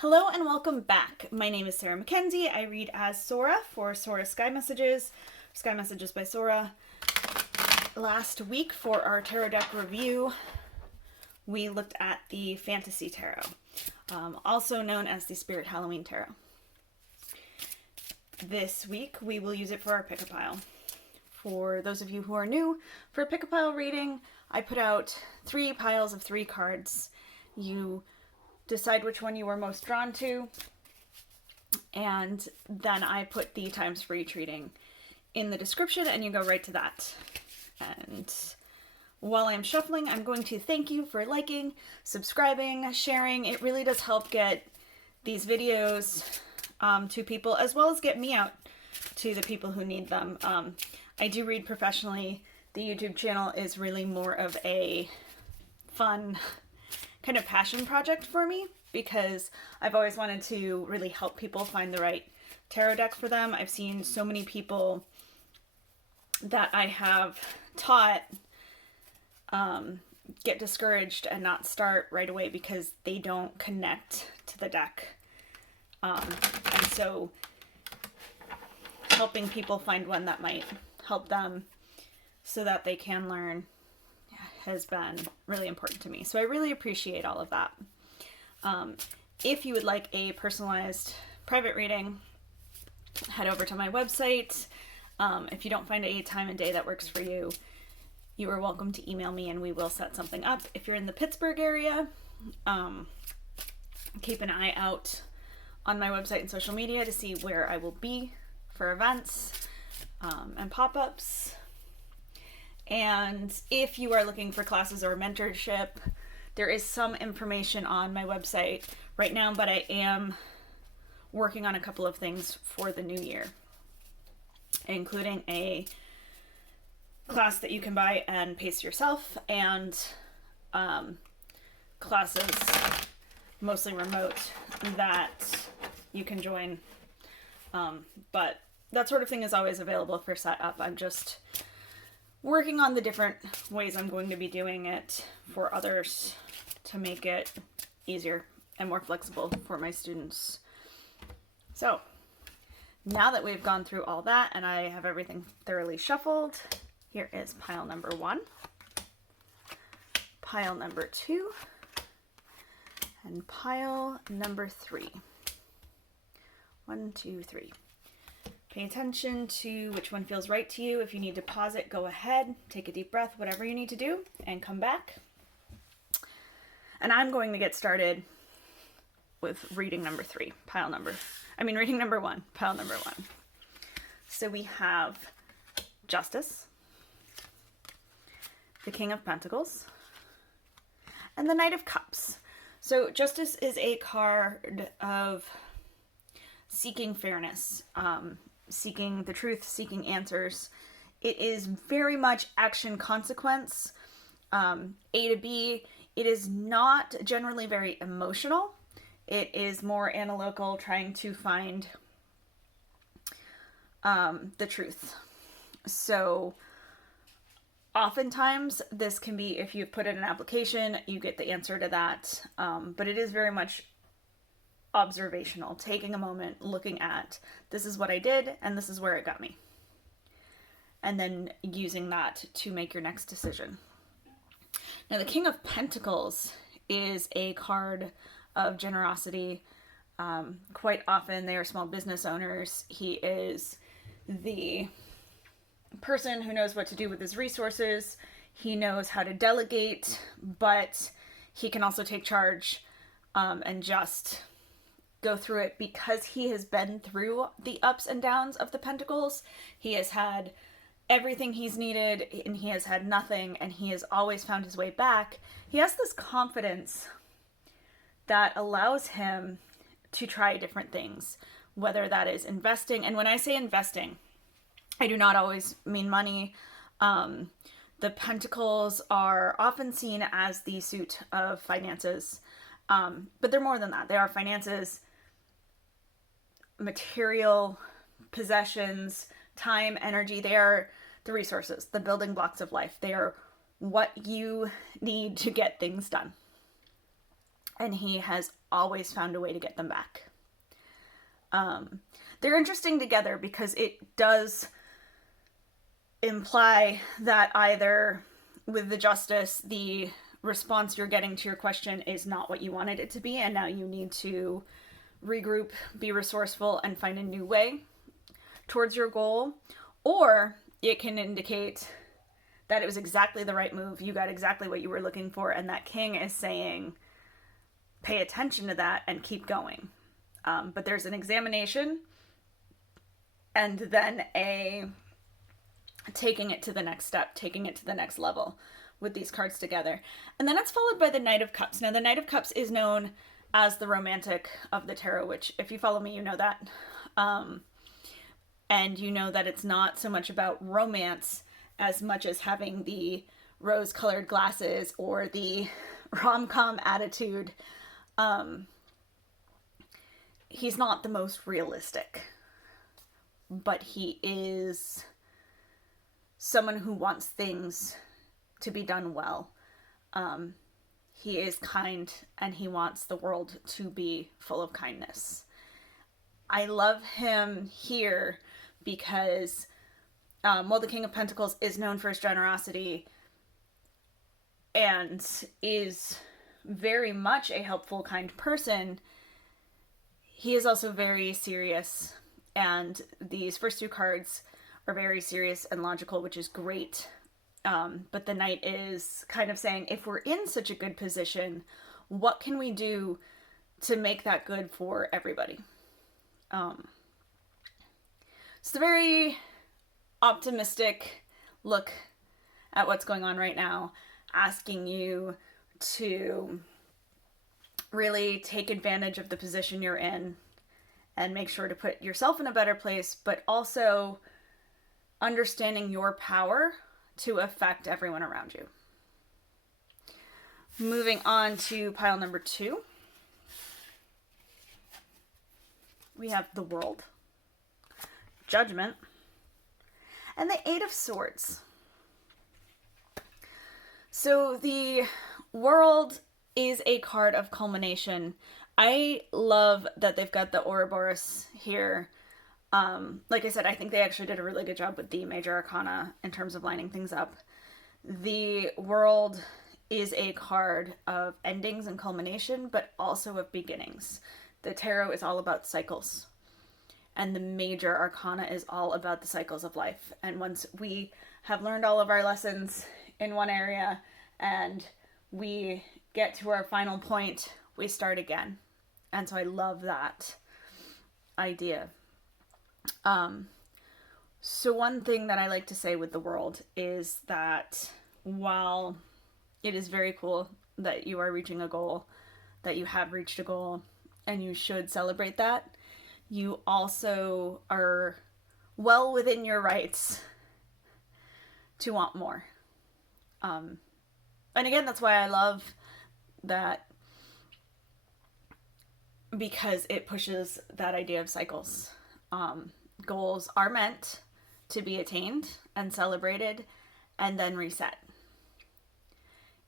Hello and welcome back. My name is Sarah Mackenzie. I read as Sora for Sora Sky Messages by Sora. Last week for our tarot deck review, we looked at the Fantasy Tarot, also known as the Spirit Halloween Tarot. This week we will use it for our pick-a-pile. For those of you who are new, for a pick-a-pile reading, I put out 3 piles of 3 cards. You decide which one you were most drawn to, and then I put the times for each reading in the description and you go right to that. And while I'm shuffling, I'm going to thank you for liking, subscribing, sharing. It really does help get these videos to people, as well as get me out to the people who need them. I do read professionally. The YouTube channel is really more of a fun kind of passion project for me, because I've always wanted to really help people find the right tarot deck for them. I've seen so many people that I have taught get discouraged and not start right away because they don't connect to the deck. And so helping people find one that might help them so that they can learn has been really important to me. So I really appreciate all of that. If you would like a personalized private reading, head over to my website. If you don't find a time and day that works for you, you are welcome to email me and we will set something up. If you're in the Pittsburgh area, keep an eye out on my website and social media to see where I will be for events and pop-ups. And if you are looking for classes or mentorship, there is some information on my website right now, but I am working on a couple of things for the new year, including a class that you can buy and pace yourself, and classes, mostly remote, that you can join. But that sort of thing is always available for setup. I'm just working on the different ways I'm going to be doing it for others to make it easier and more flexible for my students. So now that we've gone through all that and I have everything thoroughly shuffled, here is pile number 1, pile number 2, and pile number 3. 1, 2, 3. Pay attention to which one feels right to you. If you need to pause it, go ahead, take a deep breath, whatever you need to do, and come back. And I'm going to get started with reading number 1, pile number 1. So we have Justice, the King of Pentacles, and the Knight of Cups. So Justice is a card of seeking fairness, seeking the truth, seeking answers. It is very much action consequence, A to B. It is not generally very emotional. It is more analytical, trying to find the truth. So oftentimes this can be, if you put in an application, you get the answer to that. But it is very much observational, taking a moment, looking at, this is what I did and this is where it got me, and then using that to make your next decision. Now the King of Pentacles is a card of generosity. Quite often they are small business owners. He is the person who knows what to do with his resources. He knows how to delegate, but he can also take charge and just go through it, because he has been through the ups and downs of the Pentacles. He has had everything he's needed and he has had nothing, and he has always found his way back. He has this confidence that allows him to try different things, whether that is investing. And when I say investing, I do not always mean money. The Pentacles are often seen as the suit of finances, but they're more than that. They are finances, material, possessions, time, energy. They are the resources, the building blocks of life. They are what you need to get things done. and he has always found a way to get them back. They're interesting together because it does imply that either with the justice, the response you're getting to your question is not what you wanted it to be, and now you need to regroup, be resourceful, and find a new way towards your goal. Or it can indicate that it was exactly the right move, you got exactly what you were looking for, and that king is saying, pay attention to that and keep going. But there's an examination and then a taking it to the next step, taking it to the next level with these cards together. And then it's followed by the Knight of Cups. Now, the Knight of Cups is known as the romantic of the tarot, which if you follow me, you know that. And you know that it's not so much about romance as much as having the rose-colored glasses or the rom-com attitude. He's not the most realistic, but he is someone who wants things to be done well. He is kind, and he wants the world to be full of kindness. I love him here because while the King of Pentacles is known for his generosity and is very much a helpful, kind person, he is also very serious. And these first two cards are very serious and logical, which is great. But the Knight is kind of saying, if we're in such a good position, what can we do to make that good for everybody? It's a very optimistic look at what's going on right now, asking you to really take advantage of the position you're in and make sure to put yourself in a better place, but also understanding your power to affect everyone around you. Moving on to pile number 2. We have the World, Judgment, and the Eight of Swords. So the World is a card of culmination. I love that they've got the Ouroboros here. Like I said, I think they actually did a really good job with the major arcana in terms of lining things up. The World is a card of endings and culmination, but also of beginnings. The tarot is all about cycles, and the major arcana is all about the cycles of life. And once we have learned all of our lessons in one area and we get to our final point, we start again. And so I love that idea. So one thing that I like to say with the World is that while it is very cool that you are reaching a goal, that you have reached a goal, and you should celebrate that, you also are well within your rights to want more. And again, that's why I love that, because it pushes that idea of cycles. Goals are meant to be attained and celebrated and then reset.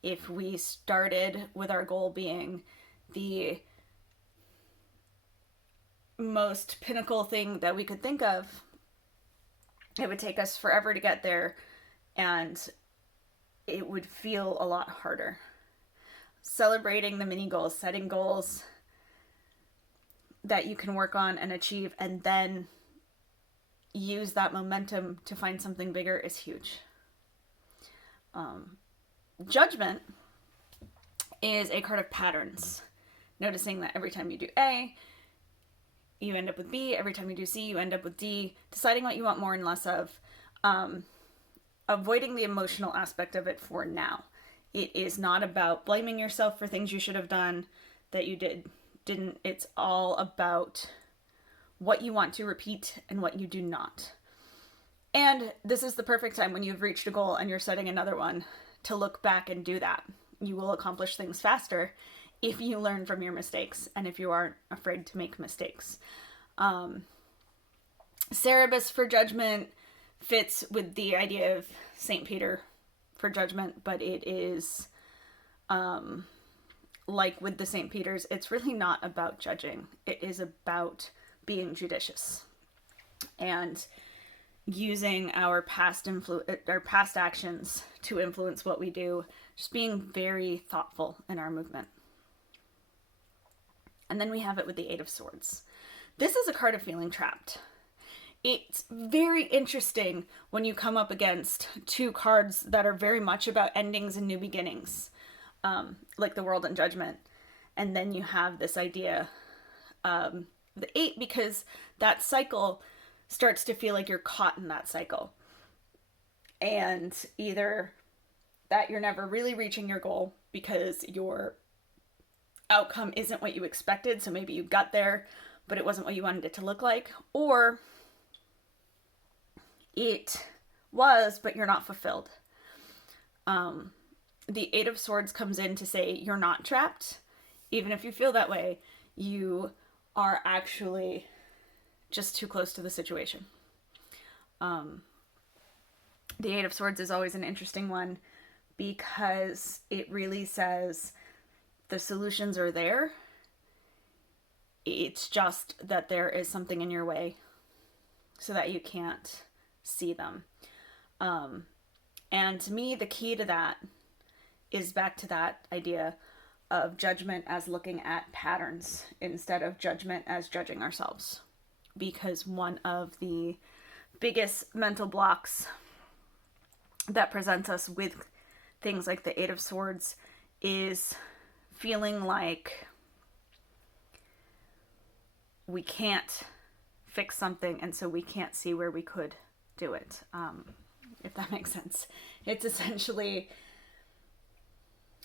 If we started with our goal being the most pinnacle thing that we could think of, it would take us forever to get there, and it would feel a lot harder. Celebrating the mini goals, setting goals that you can work on and achieve, and then use that momentum to find something bigger is huge. Judgment is a card of patterns. Noticing that every time you do A, you end up with B. Every time you do C, you end up with D. Deciding what you want more and less of. Avoiding the emotional aspect of it for now. It is not about blaming yourself for things you should have done that you didn't. It's all about what you want to repeat and what you do not. And this is the perfect time when you've reached a goal and you're setting another one to look back and do that. You will accomplish things faster if you learn from your mistakes and if you aren't afraid to make mistakes. Cerberus for Judgment fits with the idea of St. Peter for Judgment, but it is like with the St. Peter's, it's really not about judging. It is about being judicious and using our past actions to influence what we do, just being very thoughtful in our movement. And then we have it with the Eight of Swords. This is a card of feeling trapped. It's very interesting when you come up against two cards that are very much about endings and new beginnings, like the World and Judgment. And then you have this idea, the Eight, because that cycle starts to feel like you're caught in that cycle. And either that you're never really reaching your goal because your outcome isn't what you expected, so maybe you got there, but it wasn't what you wanted it to look like, or it was, but you're not fulfilled. The Eight of Swords comes in to say you're not trapped. Even if you feel that way, you are actually just too close to the situation. The Eight of Swords is always an interesting one because it really says the solutions are there. It's just that there is something in your way so that you can't see them. And to me, the key to that is back to that idea of judgment as looking at patterns instead of judgment as judging ourselves. Because one of the biggest mental blocks that presents us with things like the Eight of Swords is feeling like we can't fix something, and so we can't see where we could do it, if that makes sense. It's essentially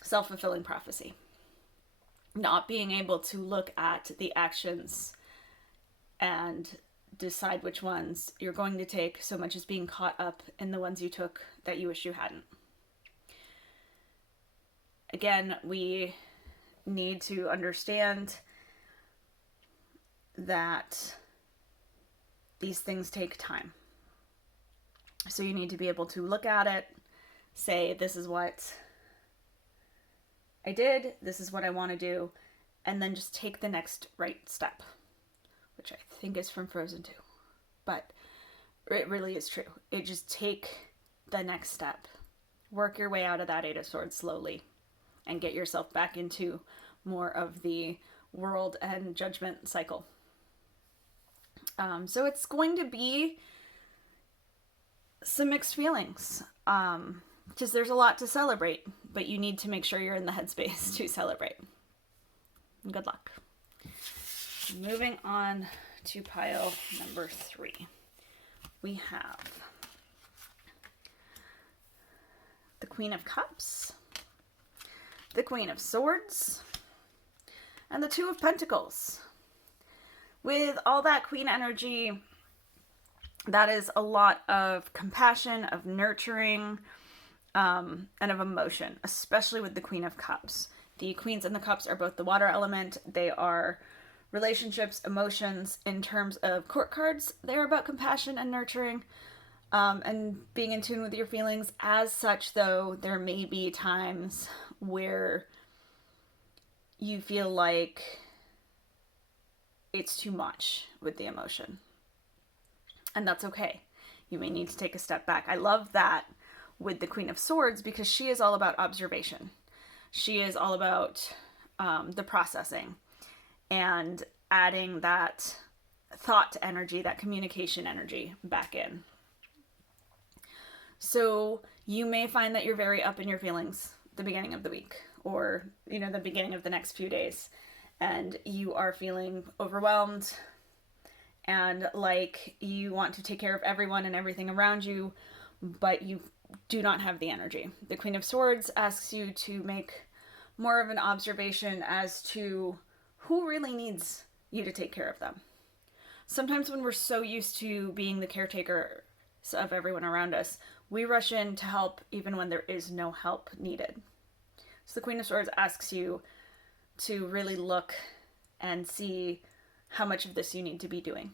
self-fulfilling prophecy. Not being able to look at the actions and decide which ones you're going to take so much as being caught up in the ones you took that you wish you hadn't. Again, we need to understand that these things take time. So you need to be able to look at it, say, this is what I did, this is what I want to do, and then just take the next right step, which I think is from Frozen 2. But it really is true. It just take the next step. Work your way out of that Eight of Swords slowly and get yourself back into more of the World and Judgment cycle. So it's going to be some mixed feelings, because there's a lot to celebrate, but you need to make sure you're in the headspace to celebrate. Good luck. Moving on to pile number 3. We have the Queen of Cups, the Queen of Swords, and the Two of Pentacles. With all that Queen energy, that is a lot of compassion, of nurturing, and of emotion, especially with the Queen of Cups. The Queens and the Cups are both the water element. They are relationships, emotions. In terms of court cards, they're about compassion and nurturing, and being in tune with your feelings. As such, though, there may be times where you feel like it's too much with the emotion. And that's okay. You may need to take a step back. I love that with the Queen of Swords because she is all about observation. She is all about the processing and adding that thought energy, that communication energy back in. So you may find that you're very up in your feelings the beginning of the week or, the beginning of the next few days, and you are feeling overwhelmed and like you want to take care of everyone and everything around you, but you do not have the energy. The Queen of Swords asks you to make more of an observation as to who really needs you to take care of them. Sometimes when we're so used to being the caretaker of everyone around us, we rush in to help even when there is no help needed. So the Queen of Swords asks you to really look and see how much of this you need to be doing.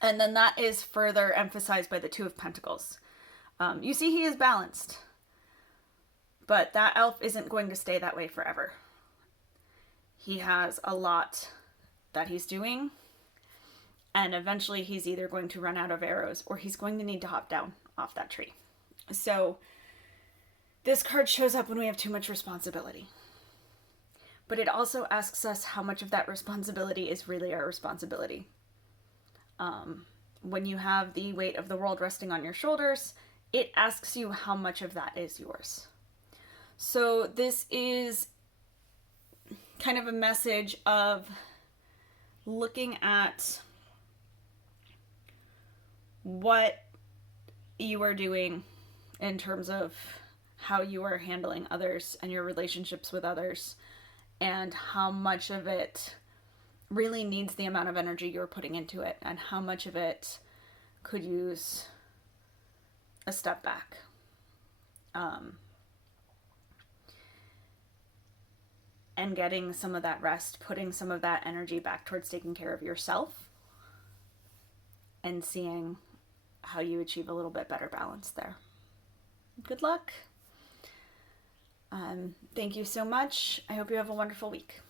And then that is further emphasized by the Two of Pentacles. You see, he is balanced, but that elf isn't going to stay that way forever. He has a lot that he's doing, and eventually he's either going to run out of arrows or he's going to need to hop down off that tree. So this card shows up when we have too much responsibility. But it also asks us how much of that responsibility is really our responsibility. When you have the weight of the world resting on your shoulders, it asks you how much of that is yours. So this is kind of a message of looking at what you are doing in terms of how you are handling others and your relationships with others, and how much of it really needs the amount of energy you're putting into it, and how much of it could use a step back. And getting some of that rest, putting some of that energy back towards taking care of yourself, and seeing how you achieve a little bit better balance there. Good luck. Thank you so much. I hope you have a wonderful week.